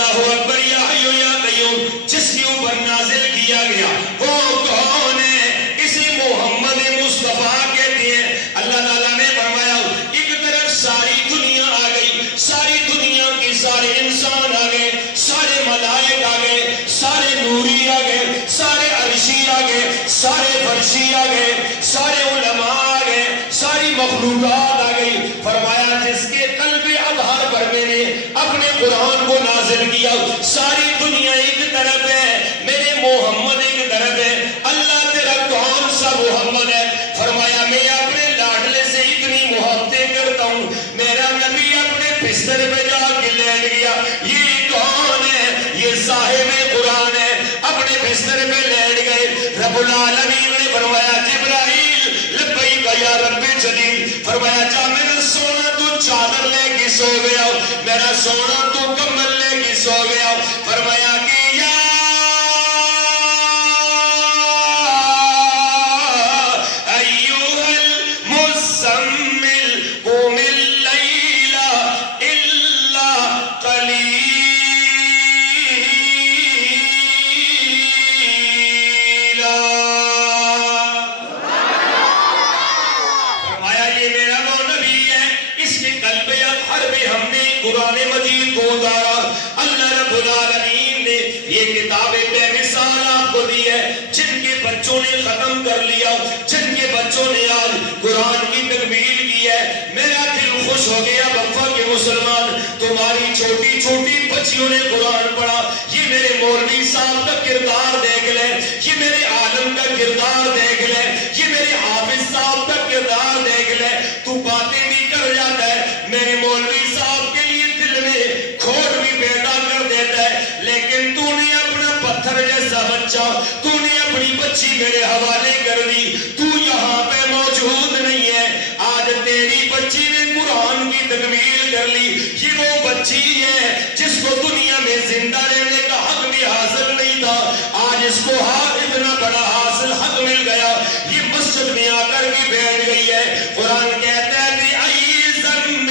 اللہ اکبر یا حی یا قیوم جس کے اوپر نازل کیا گیا وہ کون ہے؟ اسے محمد مصطفیٰ کہتے ہیں۔ اللہ تعالیٰ نے فرمایا ایک طرف ساری دنیا آ گئی، ساری دنیا کے سارے انسان آ گئے، سارے ملائک آ گئے، سارے نوری آ گئے، سارے عرشی آ گئے، سارے فرشی آ گئے، سارے علماء آ گئے، ساری مخلوقات آ گئی۔ فرمایا جس کے قلب اظہار پر میں نے اپنے قرآن کو نازل کیا، ساری دنیا ایک طرف ہے، میرے محمد ایک طرف ہے۔ اللہ تیرا کون سا محمد ہے؟ فرمایا میں اپنے لاڈلے سے اتنی محبتیں کرتا ہوں، میرا نبی اپنے بستر پہ جا کے لیٹ گیا، یہ کون ہے؟ یہ صاحب قرآن ہے، اپنے بستر پہ لیٹ گئے۔ رب العالمین نے فرمایا جبرائیل لبیک یا رب جلیل، فرمایا جا میرا سونا تو چادر لے کے سو گیا، میرا سونا تو کمبل لے کے سو گیا۔ فرمایا کہ یا ایوہ المزمل قم اللیل الا قلیلا۔ فرمایا یہ میرا وہ نبی ہے، اس کے قلب اطہر میں ہم نے قرآن مجید کو اتارا۔ اللہ رب العالمین نے یہ کتاب بے مثال آپ کو دی ہے، جن کے بچوں نے ختم کر لیا، جن کے بچوں نے آج قرآن کی تکمیل کی ہے، میرا دل خوش ہو گیا بفا کے مسلمان، تمہاری چھوٹی چھوٹی بچیوں نے قرآن پڑھا۔ یہ میرے مولوی صاحب کا کردار دیکھ لے، یہ میرے عالم کا کردار دیکھ لے، یہ میرے حافظ صاحب کا کردار دیکھ لے۔ تو باتیں بھی کر جاتا ہے، میرے مولوی صاحب کے لیے دل میں کھوٹ بھی پیدا کر دیتا ہے، لیکن تو نے اپنا پتھر جیسا بچہ، تو نے اپنی بچی میرے حوالے کر دی، تو یہاں پہ موجود نہیں ہے۔ آج تیری بچی نے قرآن کی تکمیل کر لی، یہ وہ بچی ہے جس کو دنیا میں زندہ رہنے کا حق بھی حاصل نہیں تھا، آج اس کو اتنا بڑا حاصل حق مل گیا، یہ مسجد میں آ کر بھی بیٹھ گئی ہے۔ قرآن کہتا ہے کہ ای ذنب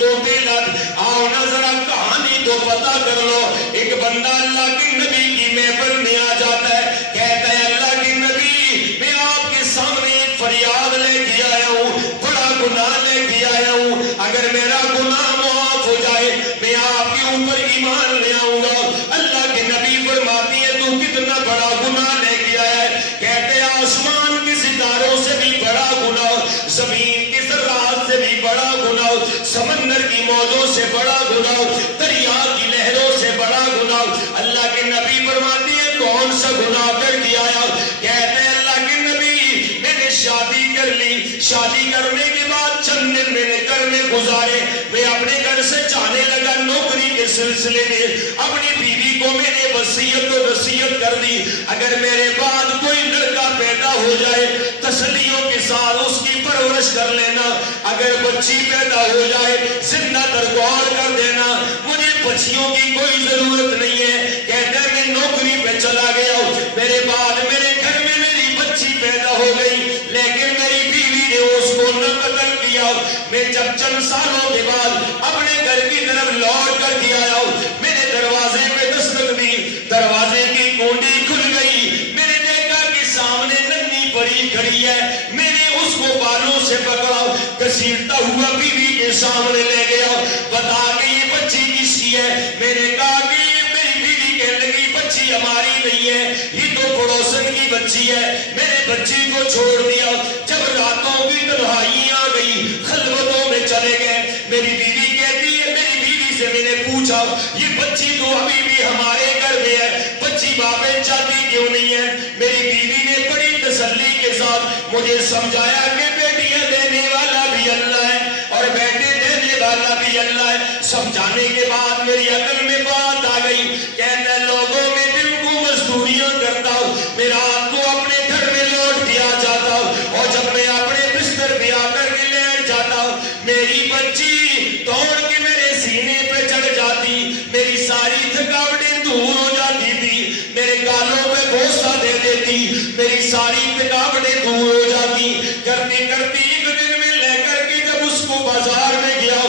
قبلت، آؤ نا ذرا کہانی تو پتا کر لو۔ ایک بندہ اللہ کے نبی کی محفل میں آ جاتا ہے، کہتا ہے اللہ کے نبی میں آپ کے سامنے ایک فریاد لے کے آیا ہوں، بڑا گناہ لے کے آیا ہوں، اگر میرا گناہ معاف ہو جائے میں آپ کے اوپر ایمان لے آؤں گا۔ اللہ کے نبی فرماتی ہے تو کتنا بڑا گناہ لے کے آیا ہے؟ کہتے ہیں آسمان کے ستاروں سے بھی بڑا گناہ، زمین کے ذرات سے بھی بڑا گناہ، سمندر کی موجوں سے بڑا گناہ، دریا کی لہروں سے بڑا گناہ۔ اللہ کے نبی فرماتی ہے کون سا گناہ کر کے آیا؟ کہتے ہیں اللہ کے نبی میں نے شادی کر لی، شادی کرنے کے بعد چند دن میں نے گھر میں گزارے، میں اپنے گھر سے جانے لگا نوکری کے سلسلے میں، اپنی بیوی کو میں نے وصیت و نصیحت کر دی اگر میرے بعد کوئی لڑکا پیدا ہو جائے تسلیوں کے ساتھ اس کی پرورش کر لینا، اگر بچی پیدا ہو جائے زندہ درگور کر دینا، مجھے بچیوں کی کوئی ضرورت نہیں ہے۔ کہتے ہیں میں نوکری پہ چلا گیا، میرے بعد میرے گھر میں میری بچی پیدا ہو گئی، لیکن میری بیوی نے اس کو نہ قتل کیا۔ میں جب چند سالوں کے بعد اپنے گھر کی طرف لوٹ کر کے آیا، میں نے دروازے پہ دستک دی، دروازے کی کنڈی کھل گئی، میں نے دیکھا کہ سامنے ننھی پری کھڑی ہے، میں نے اس کو بالوں سے پکڑا، گھسیٹتا ہوا بیوی کے سامنے لے گیا، بتا کہ یہ بچی کس کی ہے؟ میں نے کہا کہ میری بیوی کہنے لگی بچی ہماری نہیں ہے، یہ تو پڑوسن کی بچی ہے۔ میں نے بچی کو چھوڑ دیا، جب راتوں کی تنہائی آ گئی خلوتوں میں چلے گئے، میری بیوی کہتی ہے، میری بیوی سے میں نے پوچھا یہ بچی تو ابھی بھی ہمارے گھر میں ہے، بچی واپس جاتی کیوں نہیں ہے؟ میری بیوی نے بڑی تسلی کے ساتھ مجھے سمجھایا کہ بیٹیاں دینے والا بھی اللہ ہے اور بیٹے دینے والا بھی اللہ ہے۔ سمجھانے کے بعد میری عقل میں بات آ گئی، کہتا ہے لوگوں میں دل کو مزدوریاں کرتا ہوں، میں رات کو اپنے گھر میں لوٹ کے آ جاتا ہوں، اور جب میں اپنے بستر پہ آ کر کے لیٹ جاتا ہوں میری بچی دوڑ کے میرے سینے پہ چڑھ جاتی، میری ساری تھکاوٹیں دور ہو جاتی تھی، میرے گالوں پہ بوسہ دے دیتی، میری ساری تھکاوٹیں دور ہو جاتی۔ کرتی کرتی ایک دن میں لے کر کے جب اس کو بازار میں گیا،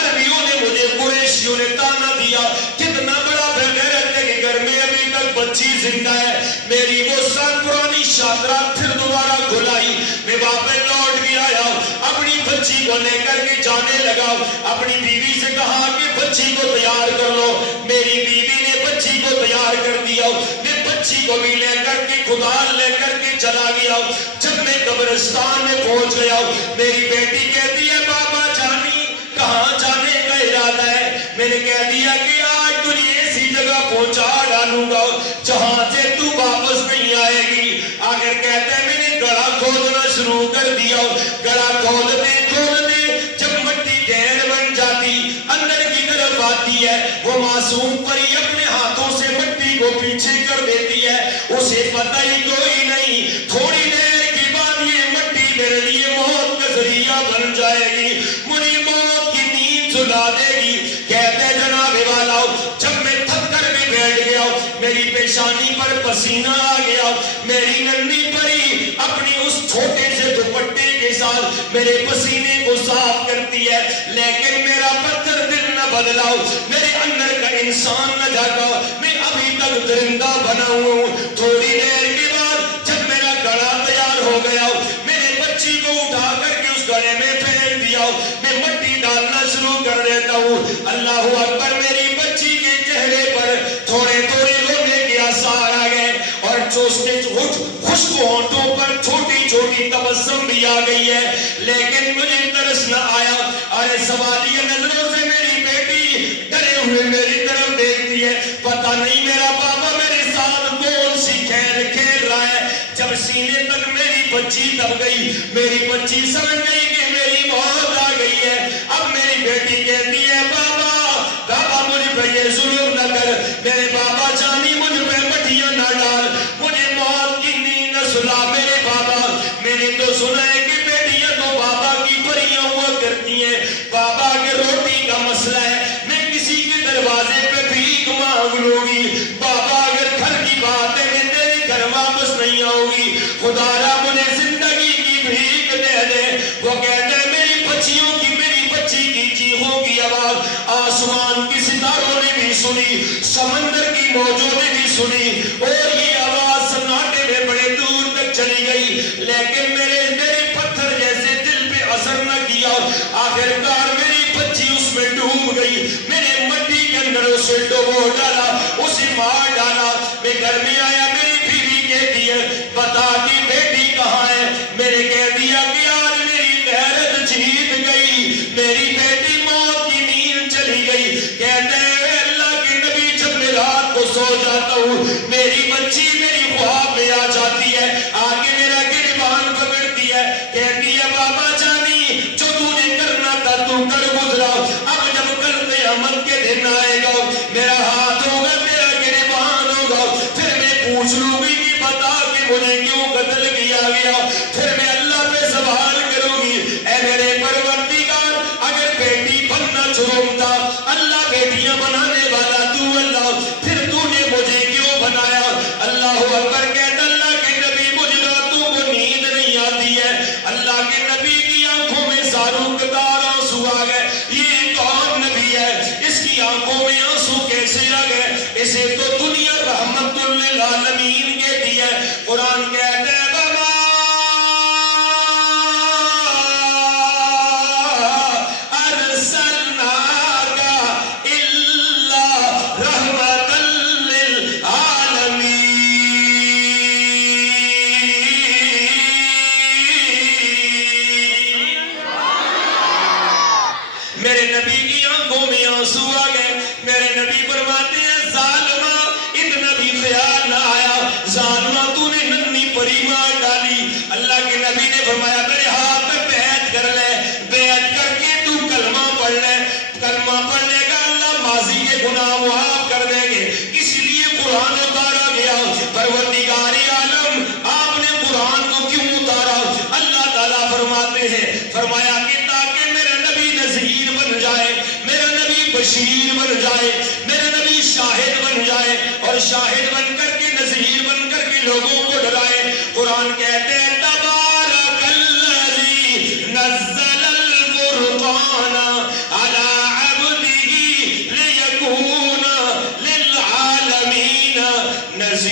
عربیوں نے مجھے قریشیوں نے تانا دیا کتنا بڑا بچی زندہ ہے. میری وہ سال پرانی شادرہ پھر دوبارہ کھلائی. میں واپس لوٹ کے آیا, اپنی بچی کو لے کر کے جانے لگا. اپنی بیوی سے کہا کہ بچی کو تیار کر لو. میری بیوی نے بچی کو تیار کر دیا. میں بچی کو بھی لے کر کے خدا لے کر کے چلا گیا. جب میں قبرستان میں پہنچ گیا, میری بیٹی کہتی ہے بابا جانی کہاں جانے کا ارادہ ہے؟ میں نے کہہ دیا کہ آج تجھے ایسی جگہ پہنچا ڈالوں گا جہاں سے تو واپس نہیں آئے گی. آخر کہتا ہے میں نے گڑھا کھودنا شروع کر دیا. گڑھا کھودتے جب مٹی ڈھیر بن جاتی اندر کی طرف آتی ہے, وہ معصوم پری اپنے ہاتھوں سے مٹی کو پیچھے کر دیتی ہے. اسے پتہ ہی کوئی نہیں, تھوڑی دیر کے بعد یہ مٹی میرے لیے موت کا ذریعہ بن جائے گی, مجھے موت کی نیند سلا دے گی. کہتے جناب والا جب میں تھک کر کے بیٹھ گیا, میری پیشانی پر پسینہ آ گیا. میری ننھی پری اپنی اس چھوٹے سے دوپٹے کے ساتھ میرے پسینے کو صاف کرتی ہے, لیکن میرا پتھر دل نہ بدلا, میرے اندر کا انسان نہ جاگا. میں ابھی تک درندہ بنا ہوں. تھوڑی دیر کے بعد جب میرا گڑھا تیار ہو گیا, میں نے بچی کو اٹھا کر کے اس گڑھے میں پھینک دیا. میں مٹی ڈالنا شروع کر دیتا ہوں. اللہ اکبر, میری بچی کے چہرے پر تھوڑے تھوڑے رونے کے آثار آ گئے اور خشک ہونٹوں پر چھوٹی چھوٹی تبسم بھی آ گئی ہے, لیکن مجھے ترس نہ آیا. ارے سوالیہ نظروں سے میری بیٹی ڈرے ہوئے میری طرف دیکھتی ہے. پتہ نہیں میرا بابا میرے ساتھ کون سی کھیل کھیل رہا ہے. جب سینے تک میری بچی دب گئی, میری بچی سمجھ گئی کہ میری موت آ گئی ہے. اب میری بیٹی کہتی ہے بابا بابا مجھ پہ یہ ظلم نہ کر, میرے بابا جانی مجھ پہ مٹیاں نہ ڈال, مجھے موت کی نیند نہ سلا. میرے بابا, میں نے تو سنا ہے کہ بیٹیاں تو بابا کی پریاں ہوا کرتی ہیں. بابا کے روٹی کا مسئلہ ہے, میں کسی کے دروازے پہ بھیک مانگ لوں گی. بابا اگر گھر کی بات ہے میں تیرے گھر واپس نہیں آؤں گی, خدا را مجھے زندگی کی بھیک دے دے. وہ کہتے ہیں میری بچیوں کی, میری بچی کی چیخوں کی آواز آسمان کی ستاروں نے بھی سنی, سمندر کی موجوں نے بھی سنی, اور یہ آواز سناٹے میں بڑے دور تک چلی گئی, لیکن میرے پتھر جیسے دل پہ اثر نہ کیا. آخرکار میری بچی اس میں ڈوب گئی. میرے مٹی کے اندر اسے ڈبو ڈالا, اسے مار ڈالا. میں گھر میں آیا, میری بیوی کہتی ہے بتا کہ بیٹی کہاں ہے. میں نے کہہ دیا کہ آج میری غیرت جیت گئی, میری بیٹی موت کی نیند چلی گئی. کہتے ہیں اللہ کے نبی جب میں رات کو سو جاتا ہوں, میری بچی میری خواب میں آ جاتی ہے, آگے میرا گریبان پکڑتی ہے, کہتی ہے بابا جانی جو تو نے کرنا تھا تو کر گزرا, اب جب کل قیامت کے دن آئے گا میرا ہاتھ ہوگا تیرا گریبان ہوگا, پھر میں پوچھ لوں گی کہ بتا کہ مجھے کیوں قتل کیا گیا, پھر میں اللہ پہ سوال کروں گی اے میرے پروردگار اگر بیٹی بننا جرم تھا, اللہ بیٹیاں بنانے والا تو اللہ, پھر تو نے مجھے کیوں بنایا. اللہ اکبر, کہتا اللہ کے نبی مجھے راتوں کو نیند نہیں آتی ہے. اللہ کے نبی کی آنکھوں میں زاروں قطار آنسو آ گئے. یہ کون نبی ہے, اس کی آنکھوں میں آنسو کیسے آ گئے؟ اسے تو دنیا رحمت للعالمین کہتی ہے. قرآن کہتا ہے میرے نبی کی آنکھوں میں آنسو آ گئے. میرے نبی فرماتے ہیں ظالمہ اتنا بھی خیال نہ آیا, ظالمہ تو نے ننھی پری مار ڈالی. اللہ کے نبی نے فرمایا میرے ہاتھ پہ بیعت کر لے, بیعت کر کے تو کلمہ پڑھ لے, کلمہ پڑھنے کا اللہ ماضی کے گناہ معاف کر دیں گے. اس لیے قرآن اتارا گیا. پروردگار عالم آپ نے قرآن کو کیوں اتارا؟ اللہ تعالیٰ فرماتے ہیں, فرمایا کہ تاکہ میرا نبی نذیر بن جائے, میرا نبی بشیر بن جائے, میرا نبی شاہد بن جائے, اور شاہد بن کر کے نذیر بن کر کے لوگوں کو ڈرائے. قرآن کہتے ہیں تبارک الذی نزل الفرقان علی عبدہ لیکون للعالمین نذیرا.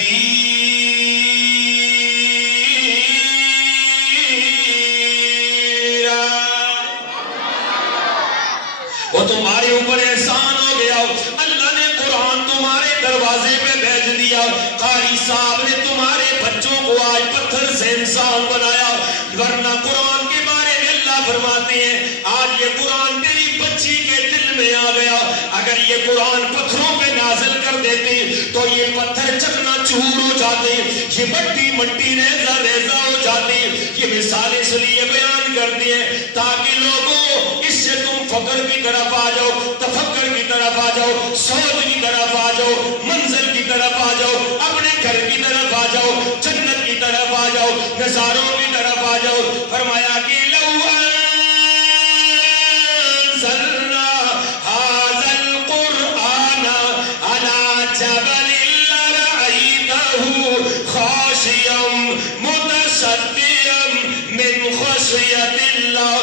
یہ قرآن پتھروں پہ نازل کر دیتے تو یہ پتھر چکنا چور ہو جاتے, یہ مٹی مٹی ریزہ ریزہ ہو جاتی. یہ مثال اس لیے بیان کرتی ہے تاکہ لوگوں اس سے تم فکر کی طرف آ جاؤ, تفکر کی طرف آ جاؤ, سوچ کی طرف آ جاؤ, منزل کی طرف آ جاؤ, اپنے گھر کی طرف آ جاؤ, جنت کی طرف آ جاؤ, نظاروں کی طرف آ جاؤ. فرمایا کہ لو انزلنا هذا القرآن على جبل لرأيته خاشعا متصدعا من خشية الله